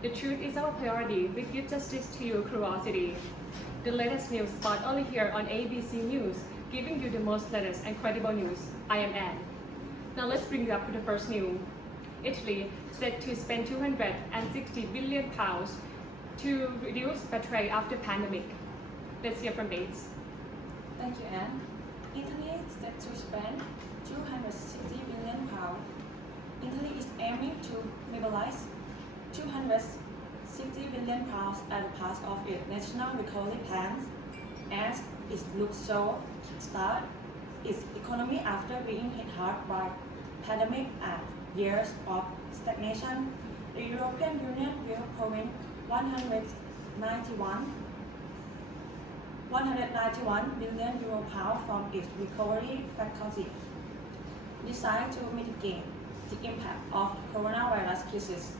The truth is our priority. We give justice to your curiosity. The latest news spot only here on ABC News, giving you the most latest and credible news. I am Anne. Now let's bring you up to the first news. Italy set to spend £260 billion to reduce battery after pandemic. Let's hear from Bates. Thank you, Anne. Italy is set to spend £260 billion. Italy is aiming to mobilize £260 billion as part of its national recovery plans, as it looks to kickstart its economy after being hit hard by pandemic and years of stagnation. The European Union will provide 191 billion euro from its recovery facility, designed to mitigate the impact of coronavirus crisis.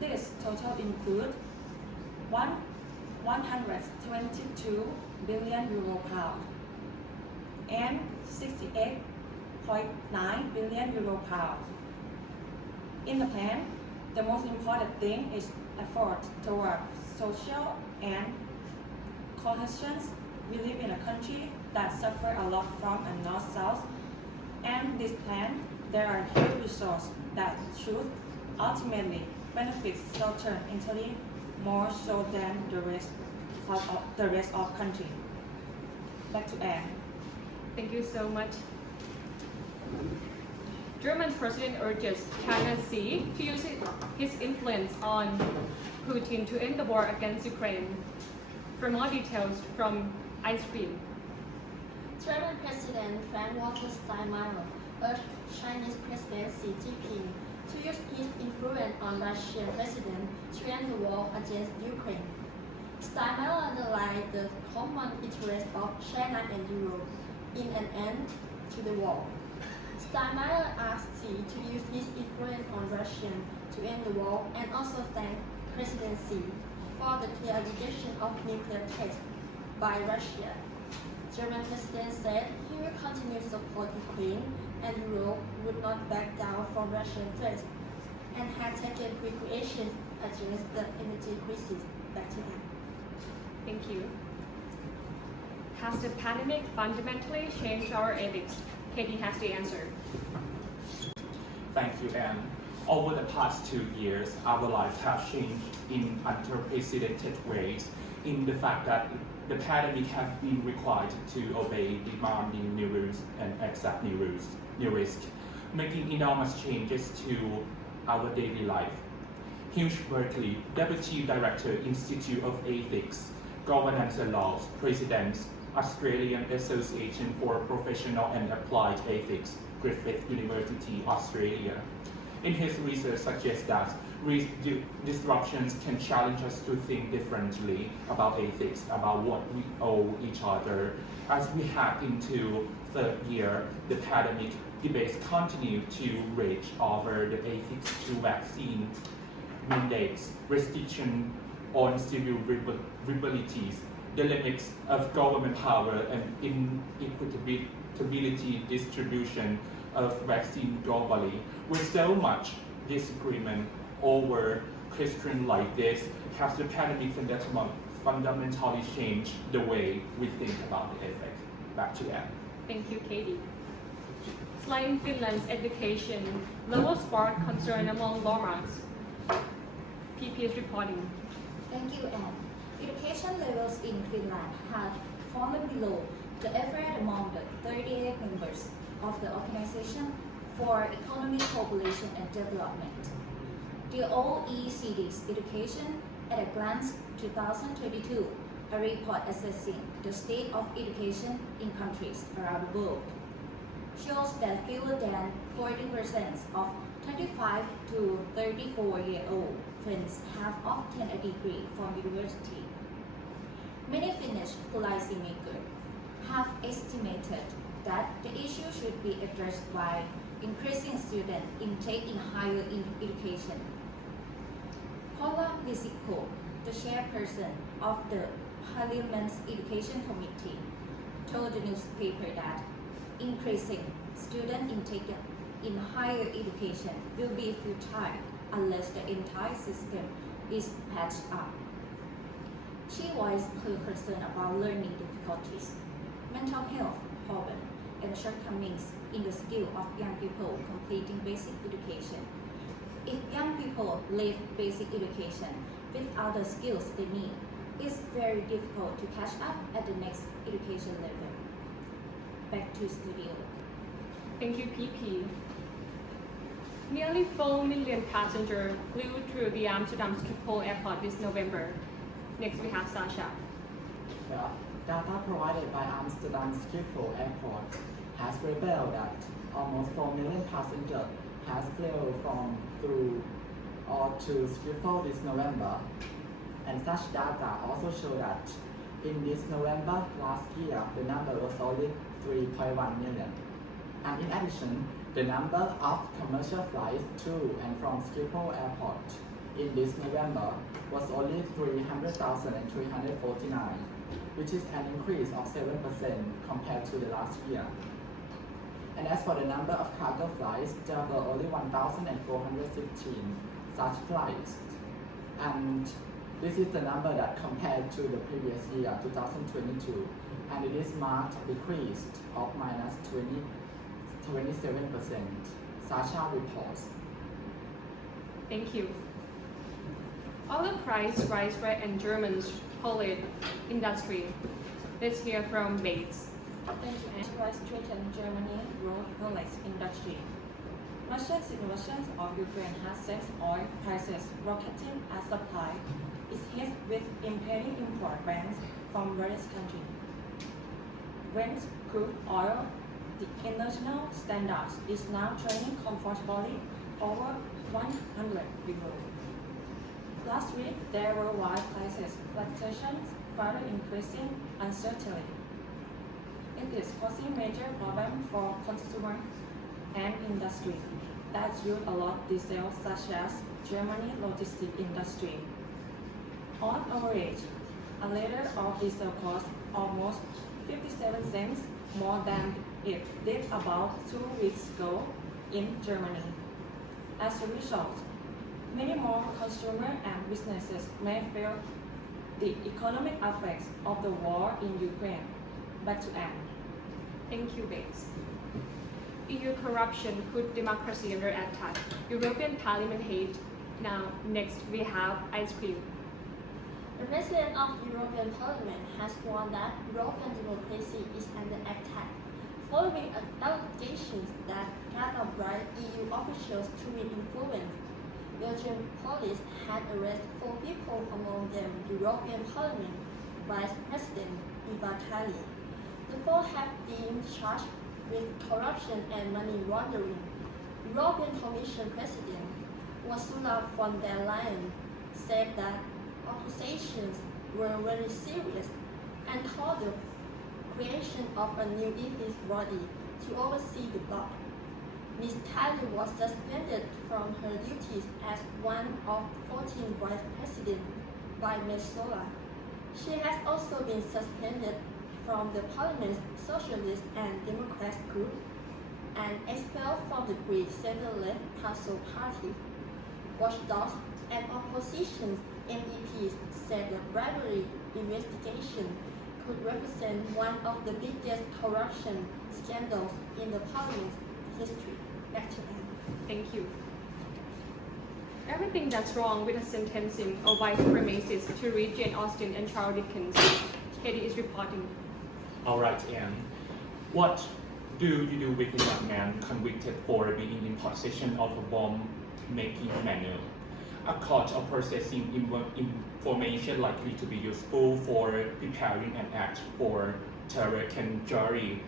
This total includes 122 billion euro and 68.9 billion euro. In the plan, the most important thing is effort toward social and cohesion. We live in a country that suffers a lot from a north-south, and this plan, there are huge resources that should ultimately benefit southern Italy more so than the rest of country. Back to Anne. Thank you so much. German president urges China Xi to use his influence on Putin to end the war against Ukraine. For more details from Ice Cream. German President Frank-Walter Steinmeier urged Chinese President Xi Jinping to use his influence on Russian president to end the war against Ukraine. Steinmeier underlined the common interest of China and Europe in an end to the war. Steinmeier asked Xi to use his influence on Russia to end the war and also thanked President Xi for the clear rejection of nuclear tests by Russia. German President said he will continue to support Ukraine and Europe would not back down from Russian threats and had taken precautions against the energy crisis. Back to him. Thank you. Has the pandemic fundamentally changed our ethics? Katie has the answer. Thank you, Anne. Over the past 2 years, our lives have changed in unprecedented ways in the fact that the pandemic has been required to obey demanding new rules and accept new risks, making enormous changes to our daily life. Hugh Berkeley, Deputy Director, Institute of Ethics, Governance and Laws, President, Australian Association for Professional and Applied Ethics, Griffith University, Australia. In his research suggests that risk disruptions can challenge us to think differently about ethics, about what we owe each other. As we head into third year, the pandemic debates continue to rage over the ethics to vaccine mandates, restriction on civil liberties, the limits of government power and inequitability distribution of vaccine globally. With so much disagreement over questions like this, has the pandemic fundamentally changed the way we think about the ethics? Back to Anne. Thank you, Katie. Slaying Finland's education level sparked concern among lawmakers. PP is reporting. Thank you, Anne. Education levels in Finland have fallen below the average among the 38 members of the Organization for Economic Cooperation and Development. The OECD's Education at a Glance 2022, a report assessing the state of education in countries around the world, shows that fewer than 40% of 25 to 34-year-old Finns have obtained a degree from university. Many Finnish policymakers have estimated that the issue should be addressed by increasing student intake in higher education. Paula Lisikko, the chairperson of the Parliament's Education Committee, told the newspaper that increasing student intake in higher education will be futile unless the entire system is patched up. She voiced her concern about learning difficulties, mental health problems, and shortcomings in the skill of young people completing basic education. If young people leave basic education without the skills they need, it's very difficult to catch up at the next education level. Back to studio. Thank you, PP. Nearly 4 million passengers flew through the Amsterdam Schiphol airport this November. Next, we have Sasha. The data provided by Amsterdam Schiphol Airport has revealed that almost 4 million passengers has flown through or to Schiphol this November. And such data also show that in this November last year, the number was only 3.1 million. And in addition, the number of commercial flights to and from Schiphol Airport in this November was only 300,349, which is an increase of 7% compared to the last year. And as for the number of cargo flights, there were only 1,416 such flights. And this is the number that compared to the previous year, 2022, and it is marked a decrease of minus 27%. Sasha reports. Thank you. Oil price rise and German chocolate industry. Let's hear from Bates. Thank you, Anne. Rise threatened Germany growth products industry. Russia's invasion of Ukraine has sent oil prices rocketing as supply is hit with impending import bans from various countries. Brent crude oil, the international standards, is now trading comfortably over 100 euros. Last week, there were wide prices fluctuations further increasing uncertainty. It is causing major problems for consumers and industry that use a lot of diesel, such as Germany logistics industry. On average, a liter of diesel costs almost 57 cents more than it did about 2 weeks ago in Germany. As a result, many more consumers and businesses may feel the economic effects of the war in Ukraine. Back to Anne. Thank you, Bates. EU corruption put democracy under attack. European Parliament hate. Now, next we have ice cream. The President of European Parliament has warned that European democracy is under attack, following allegations that Qatar bribed EU officials to win influence. Belgian police had arrested 4 people, among them European Parliament Vice President Eva Kaili. The 4 have been charged with corruption and money laundering. European Commission President Ursula von der Leyen said that accusations were very serious and called the creation of a new ethics body to oversee the bloc. Ms. Kaili was suspended from her duties as one of 14 vice presidents by Metsola. She has also been suspended from the Parliament's Socialist and Democrat group and expelled from the Greek center-left PASOK party. Watchdogs and opposition MEPs said the bribery investigation could represent one of the biggest corruption scandals in the Parliament's history. Back to Anne. Thank you. Everything that's wrong with the sentencing of white supremacists to read Jane Austen and Charles Dickens. Katie is reporting. All right, Anne. What do you do with a young man convicted for being in possession of a bomb-making manual? A court of processing information likely to be useful for preparing an act for terror can carry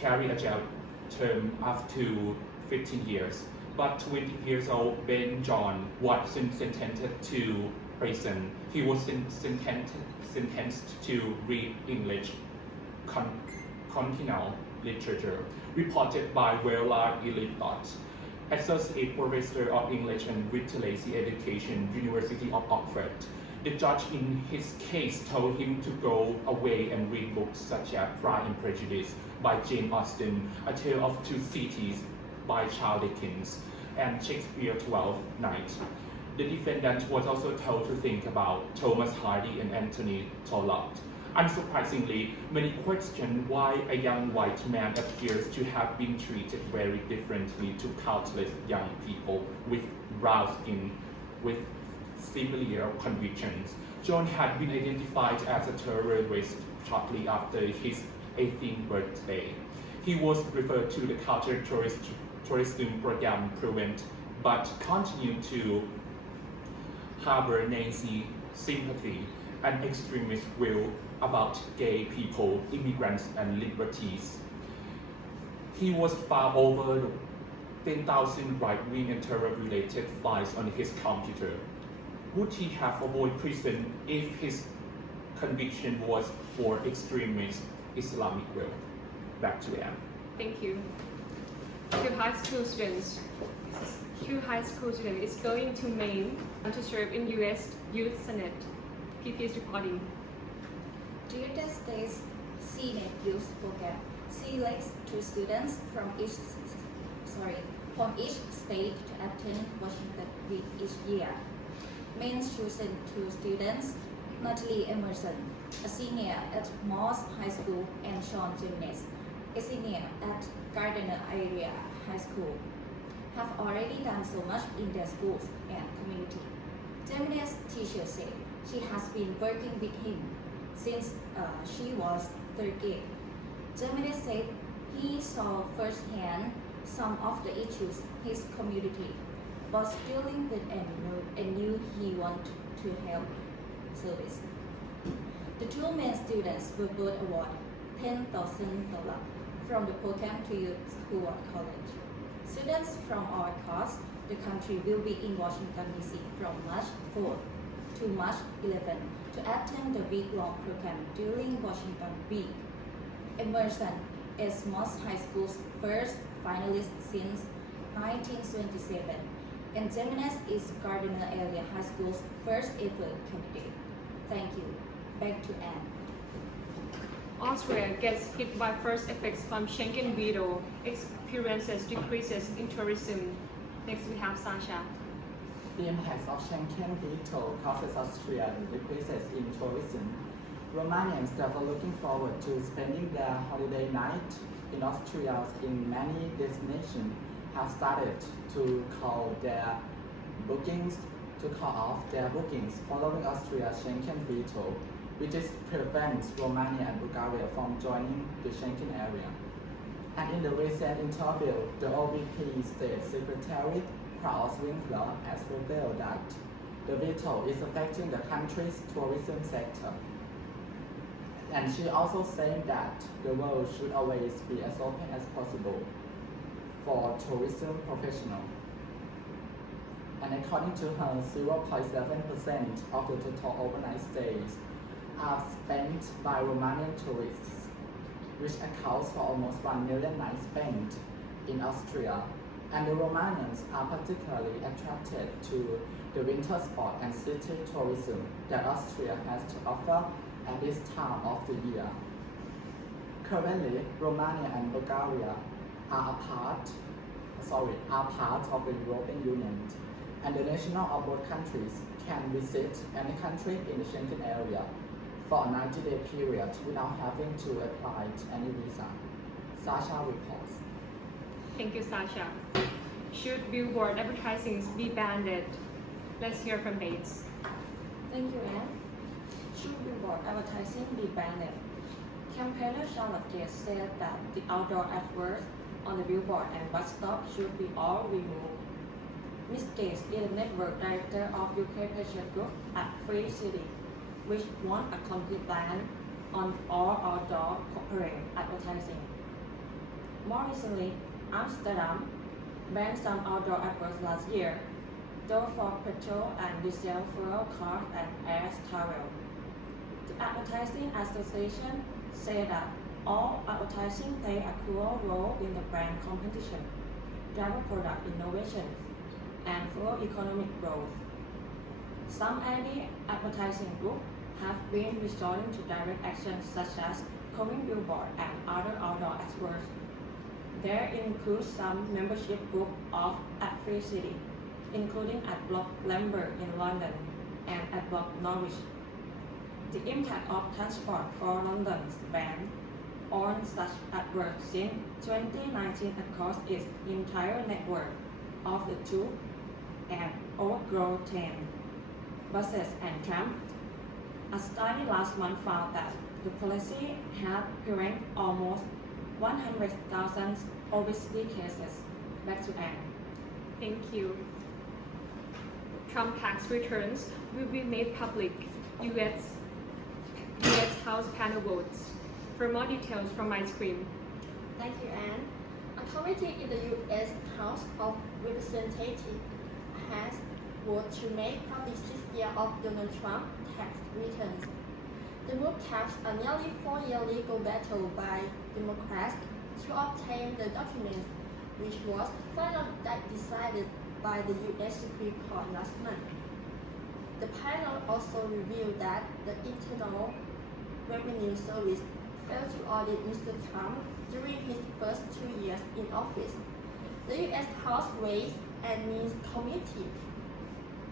a jail term up to 15 years. But 20 years old Ben John was sentenced to prison. He was sentenced to read English continental literature, reported by Wella Elliott, Associate Professor of English and Literacy Education, University of Oxford. The judge in his case told him to go away and read books such as Pride and Prejudice by Jane Austen, A Tale of Two Cities by Charles Dickens, and Shakespeare's Twelfth Night. The defendant was also told to think about Thomas Hardy and Anthony Trollope. Unsurprisingly, many question why a young white man appears to have been treated very differently to countless young people with brown skin with similar convictions. John had been identified as a terrorist shortly after his 18th birthday. He was referred to the counter-terrorism program PREVENT, but continued to harbor Nazi sympathy and extremist view about gay people, immigrants, and liberties. He was found over 10,000 right-wing and terror-related files on his computer. Would he have avoided prison if his conviction was for extremist Islamic will? Back to Anne. Thank you. To high school students. Two high school student is going to Maine to serve in U.S. Youth Senate. PP's reporting. The United States Senate Youth Program selects two students from each state to attend Washington week each year. Maine chosen two students, Natalie Emerson, a senior at Morse High School, and Sean Jimenez, a senior at Gardner Area High School, have already done so much in their schools and community. Jimenez's teacher said she has been working with him since she was 13. Jimenez said he saw firsthand some of the issues his community was dealing with and knew he wanted to help service. The two Maine students will both award $10,000 from the program to youth school or college. Students from all across the country will be in Washington, D.C. from March 4th to March 11th to attend the week-long program during Washington Week. Emerson is Morse High School's first finalist since 1927, and Jimenez is Gardner Area High School's first ever candidate. Thank you. Back to Anne. Austria gets hit by first effects from Schengen veto, experiences decreases in tourism. Next we have Sasha. The impact of Schengen veto causes Austria decreases in tourism. Romanians that are looking forward to spending their holiday night in Austria in many destinations have started to call off their bookings following Austria's Schengen veto, which prevents Romania and Bulgaria from joining the Schengen area. And in the recent interview, the OVP State Secretary Klaus Winkler has revealed that the veto is affecting the country's tourism sector. And she also said that the world should always be as open as possible for tourism professionals. And according to her, 0.7% of the total overnight stays are spent by Romanian tourists, which accounts for almost 1 million nights spent in Austria. And the Romanians are particularly attracted to the winter sport and city tourism that Austria has to offer at this time of the year. Currently, Romania and Bulgaria are part of the European Union, and the nationals of both countries can visit any country in the Schengen area for a 90-day period without having to apply any visa. Sasha reports. Thank you, Sasha. Should billboard advertising be banned? Let's hear from Bates. Thank you, Anne. Should billboard advertising be banned? Campaigner Charlotte Gates said that the outdoor adverts on the billboard and bus stop should be all removed. Ms. Gates is the network director of UK patient group at Free City, which wants a complete ban on all outdoor corporate advertising. More recently, Amsterdam banned some outdoor adverts last year, though for petrol and diesel fuel cars and air travel. The Advertising Association said that all advertising play a crucial role in the brand competition, drive product innovation, and fuel economic growth. Some anti-advertising groups have been resorting to direct actions such as culling billboard and other outdoor adverts. There includes some membership group of at Free City, including at Block Lambert in London and at Block Norwich. The impact of transport for London's ban on such adverts since 2019 across its entire network of the tube and overgrown train, buses and trams. A study last month found that the policy had prevented almost 100,000 obesity cases. Back to Anne. Thank you. Trump tax returns will be made public. U.S. House panel votes. For more details from my screen. Thank you, Anne. A committee in the U.S. House of Representatives has voted to make public 6 years of Donald Trump tax returns. The move caps a nearly 4-year legal battle by Democrats to obtain the documents, which was finally decided by the U.S. Supreme Court last month. The panel also revealed that the Internal Revenue Service failed to audit Mr. Trump during his first 2 years in office. The U.S. House Ways and Means Committee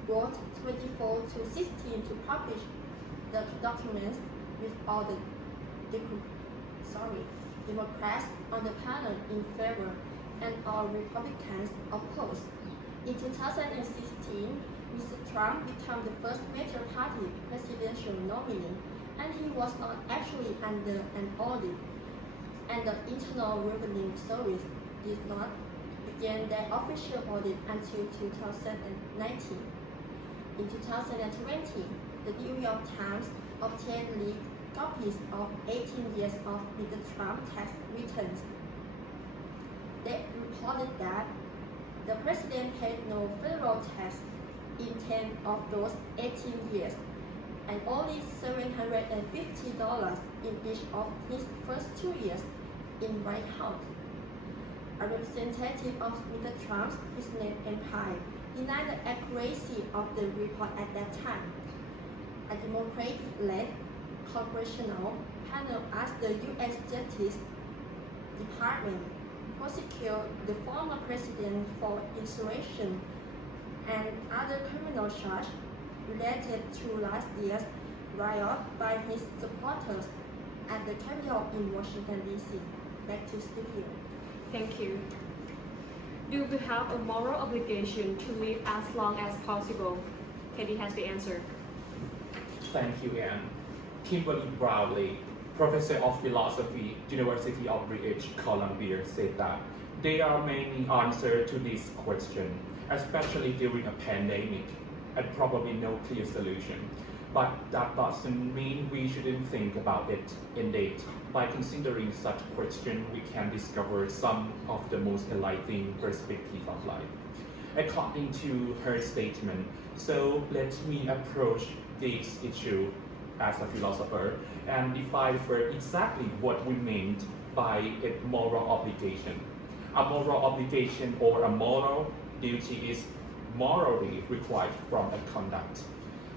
voted 24 to 16 to publish the documents with all the Democrats on the panel in favor and all Republicans opposed. In 2016, Mr. Trump became the first major party presidential nominee, and he was not actually under an audit, and the Internal Revenue Service did not begin their official audit until 2019. In 2020, the New York Times obtained leaked copies of 18 years of Mr. Trump tax returns. They reported that the president paid no federal tax in 10 of those 18 years, and only $750 in each of his first 2 years in White House. A representative of Mr. Trump's business empire denied the accuracy of the report at that time. A Democratic-led congressional panel asked the U.S. Justice Department to prosecute the former president for insurrection and other criminal charges related to last year's riot by his supporters at the Capitol in Washington, D.C. Back to studio. Thank you. Do we have a moral obligation to live as long as possible? Katie has the answer. Thank you, Anne. Kimberly Brownlee, professor of philosophy, University of British Columbia, said that there are many answers to this question, especially during a pandemic, and probably no clear solution. But that doesn't mean we shouldn't think about it. Indeed, by considering such question, we can discover some of the most enlightening perspectives of life. According to her statement, so let me approach this issue as a philosopher and define for exactly what we mean by a moral obligation. A moral obligation or a moral duty is morally required from a conduct.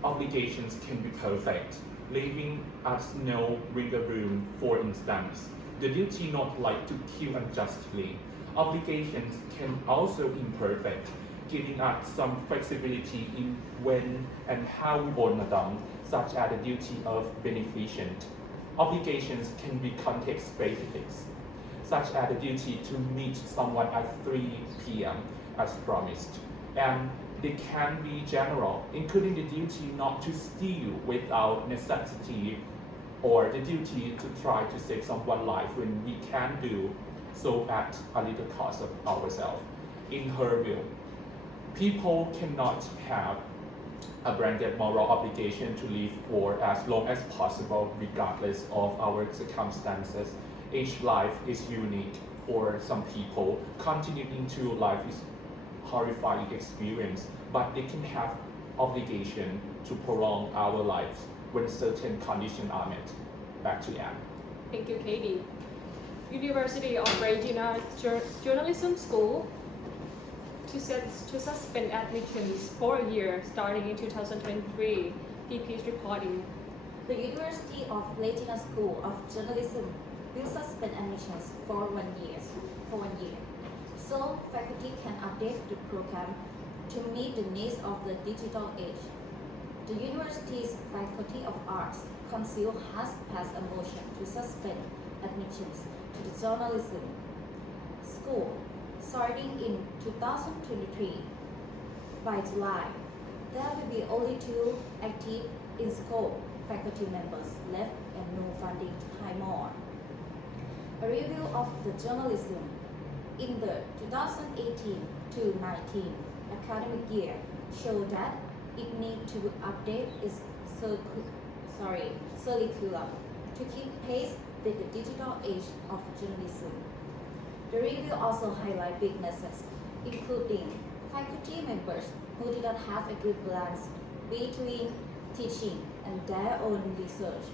Obligations can be perfect, leaving us no wiggle room. For instance, the duty not like to kill unjustly. Obligations can also be imperfect, giving us some flexibility in when and how we honor them, such as the duty of beneficent. Obligations can be context-specific, such as the duty to meet someone at 3 p.m. as promised, and they can be general, including the duty not to steal without necessity, or the duty to try to save someone's life when we can do so at a little cost of ourselves. In her view, people cannot have a blanket moral obligation to live for as long as possible, regardless of our circumstances. Each life is unique. For some people, continuing into life is horrifying experience, but they can have obligation to prolong our lives when certain conditions are met. Back to Anne. Thank you, Katie. University of Regina Journalism School to suspend admissions for a year starting in 2023. DP is reporting. The University of Regina School of Journalism will suspend admissions for 1 year. So faculty can update the program to meet the needs of the digital age. The university's Faculty of Arts Council has passed a motion to suspend admissions to the journalism school starting in 2023. By July, there will be only 2 active in-scope faculty members left and no funding to hire more. A review of the journalism in the 2018-19 academic year showed that it needs to update its curriculum to keep pace with the digital age of journalism. The review also highlights weaknesses, including faculty members who did not have a good balance between teaching and their own research,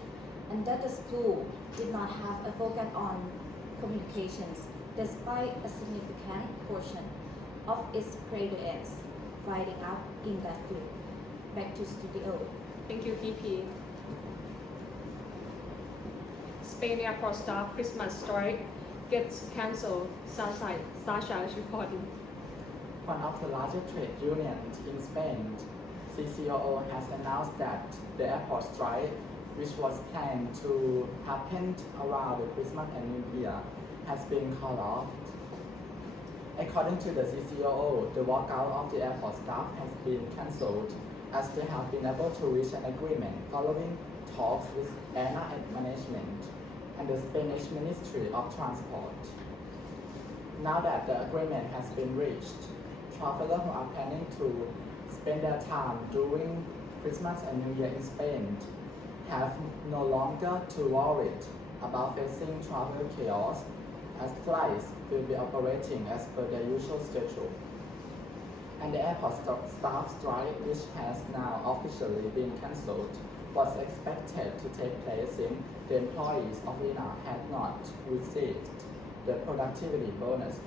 and that the school did not have a focus on communications despite a significant portion of its graduates winding up in that field. Back to studio. Thank you, PP. Spain airport staff Christmas strike gets cancelled. Sasha is reporting. One of the largest trade unions in Spain, CCOO, has announced that the airport strike, which was planned to happen around the Christmas and New Year, has been called off. According to the CCOO, the walkout of the airport staff has been cancelled as they have been able to reach an agreement following talks with ANA management and the Spanish Ministry of Transport. Now that the agreement has been reached, travelers who are planning to spend their time during Christmas and New Year in Spain have no longer to worry about facing travel chaos, as flights will be operating as per their usual schedule. And the airport staff strike, which has now officially been cancelled, was expected to take place since the employees of INA had not received the productivity bonus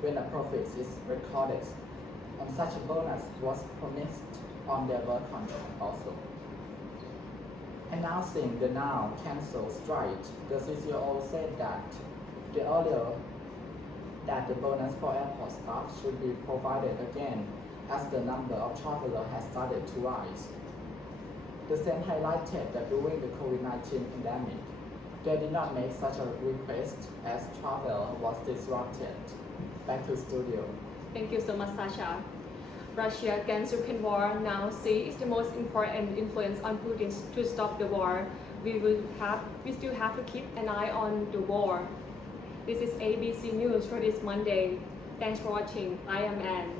when a profit is recorded, and such a bonus was promised on their work contract also. Announcing the now cancelled strike, the CCO said that the earlier that the bonus for airport staff should be provided again as the number of travelers has started to rise. The same highlighted that during the COVID-19 pandemic, they did not make such a request as travel was disrupted. Back to studio. Thank you so much, Sasha. Russia against Ukraine war now sees the most important influence on Putin to stop the war. We still have to keep an eye on the war. This is ABC News for this Monday. Thanks for watching. I am Anne.